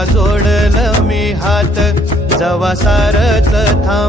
तवा जोडल मी हात. जवा सारच थांब.